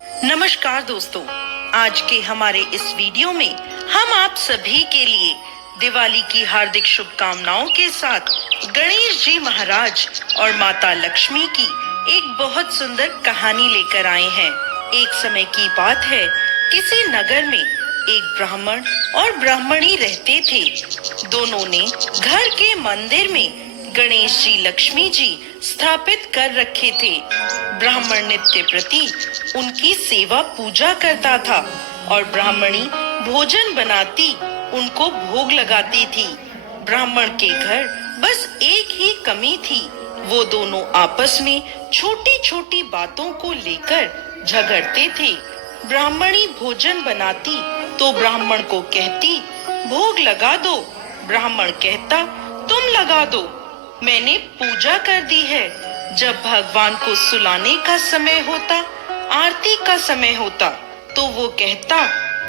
नमस्कार दोस्तों, आज के हमारे इस वीडियो में हम आप सभी के लिए दिवाली की हार्दिक शुभकामनाओं के साथ गणेश जी महाराज और माता लक्ष्मी की एक बहुत सुंदर कहानी लेकर आए हैं। एक समय की बात है, किसी नगर में एक ब्राह्मण और ब्राह्मणी रहते थे। दोनों ने घर के मंदिर में गणेश जी लक्ष्मी जी स्थापित कर रखे थे। ब्राह्मण नित्य प्रति उनकी सेवा पूजा करता था और ब्राह्मणी भोजन बनाती उनको भोग लगाती थी। ब्राह्मण के घर बस एक ही कमी थी, वो दोनों आपस में छोटी छोटी बातों को लेकर झगड़ते थे। ब्राह्मणी भोजन बनाती तो ब्राह्मण को कहती भोग लगा दो, ब्राह्मण कहता तुम लगा दो, मैंने पूजा कर दी है। जब भगवान को सुलाने का समय होता, आरती का समय होता, तो वो कहता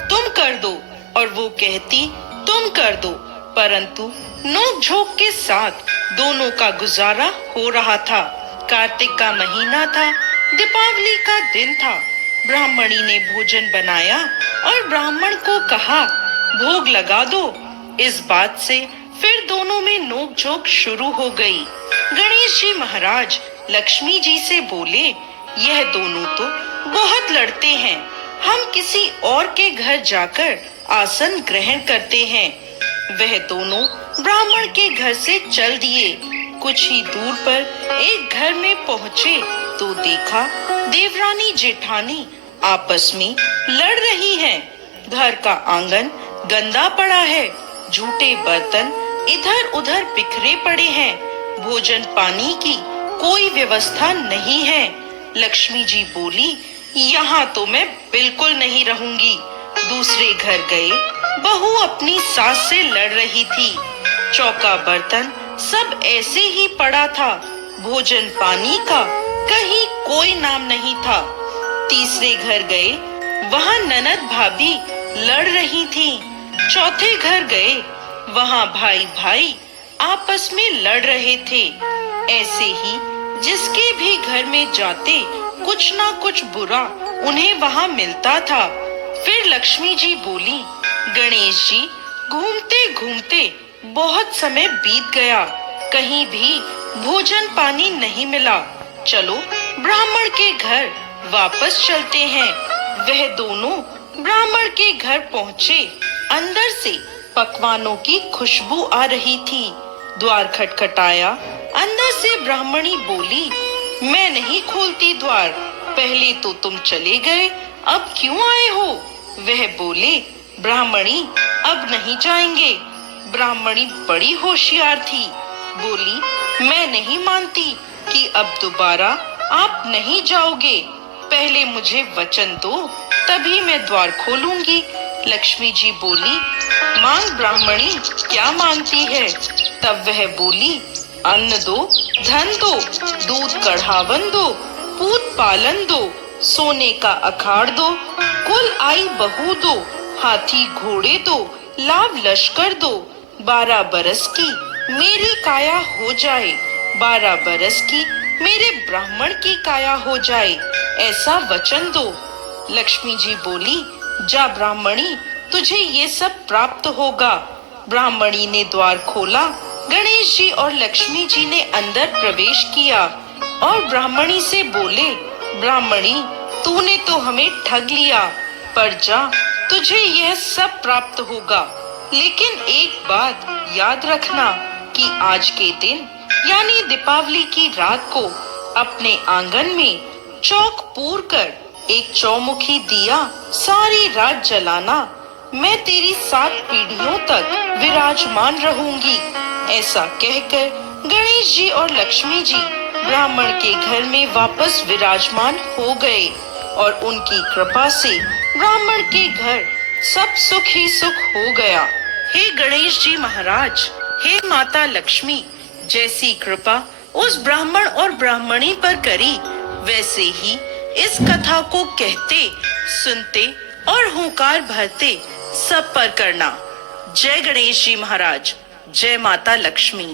तुम कर दो और वो कहती तुम कर दो, परंतु नोक झोंक के साथ दोनों का गुजारा हो रहा था। कार्तिक का महीना था, दीपावली का दिन था। ब्राह्मणी ने भोजन बनाया और ब्राह्मण को कहा भोग लगा दो। इस बात से फिर दोनों में नोक झोंक शुरू हो गई। गणेश जी महाराज लक्ष्मी जी से बोले, यह दोनों तो बहुत लड़ते हैं, हम किसी और के घर जाकर आसन ग्रहण करते हैं। वह दोनों ब्राह्मण के घर से चल दिए। कुछ ही दूर पर एक घर में पहुँचे तो देखा देवरानी जेठानी आपस में लड़ रही हैं। घर का आंगन गंदा पड़ा है, झूठे बर्तन इधर उधर बिखरे पड़े हैं, भोजन पानी की कोई व्यवस्था नहीं है। लक्ष्मी जी बोली, यहाँ तो मैं बिल्कुल नहीं रहूंगी। दूसरे घर गए, बहू अपनी सास से लड़ रही थी। चौका बर्तन सब ऐसे ही पड़ा था, भोजन पानी का कहीं कोई नाम नहीं था। तीसरे घर गए, वहाँ ननद भाभी लड़ रही थी। चौथे घर गए, वहाँ भाई भाई आपस में लड़ रहे थे। ऐसे ही जिसके भी घर में जाते कुछ ना कुछ बुरा उन्हें वहाँ मिलता था। फिर लक्ष्मी जी बोली, गणेश जी घूमते घूमते बहुत समय बीत गया, कहीं भी भोजन पानी नहीं मिला, चलो ब्राह्मण के घर वापस चलते हैं। वह दोनों ब्राह्मण के घर पहुँचे। अंदर से पकवानों की खुशबू आ रही थी। द्वार खटखटाया, अंदर से ब्राह्मणी बोली, मैं नहीं खोलती द्वार, पहले तो तुम चले गए, अब क्यों आए हो? वह बोले, ब्राह्मणी अब नहीं जाएंगे। ब्राह्मणी बड़ी होशियार थी, बोली, मैं नहीं मानती कि अब दोबारा आप नहीं जाओगे, पहले मुझे वचन दो, तभी मैं द्वार खोलूंगी। लक्ष्मी जी बोली, मांग ब्राह्मणी, क्या मांगती है? तब वह बोली, अन्न दो, धन दो, दूध कढ़ावन दो, पूत पालन दो, सोने का अखाड़ दो, कुल आई बहू दो, हाथी घोड़े दो, लाव लश्कर दो, 12 बरस की मेरी काया हो जाए, 12 बरस की मेरे ब्राह्मण की काया हो जाए, ऐसा वचन दो। लक्ष्मी जी बोली, जा ब्राह्मणी, तुझे ये सब प्राप्त होगा। ब्राह्मणी ने द्वार खोला। गणेश जी और लक्ष्मी जी ने अंदर प्रवेश किया और ब्राह्मणी से बोले, ब्राह्मणी तूने तो हमें ठग लिया, पर जा, तुझे यह सब प्राप्त होगा। लेकिन एक बात याद रखना कि आज के दिन यानी दीपावली की रात को अपने आंगन में चौक पूर कर एक चौमुखी दिया सारी रात जलाना। मैं तेरी 7 पीढ़ियों तक विराजमान रहूंगी। ऐसा कहकर गणेश जी और लक्ष्मी जी ब्राह्मण के घर में वापस विराजमान हो गए और उनकी कृपा से ब्राह्मण के घर सब सुख ही सुख हो गया। हे गणेश जी महाराज, हे माता लक्ष्मी, जैसी कृपा उस ब्राह्मण और ब्राह्मणी पर करी, वैसे ही इस कथा को कहते, सुनते और हुंकार भरते सब पर करना। जय गणेश जी महाराज, जय माता लक्ष्मी।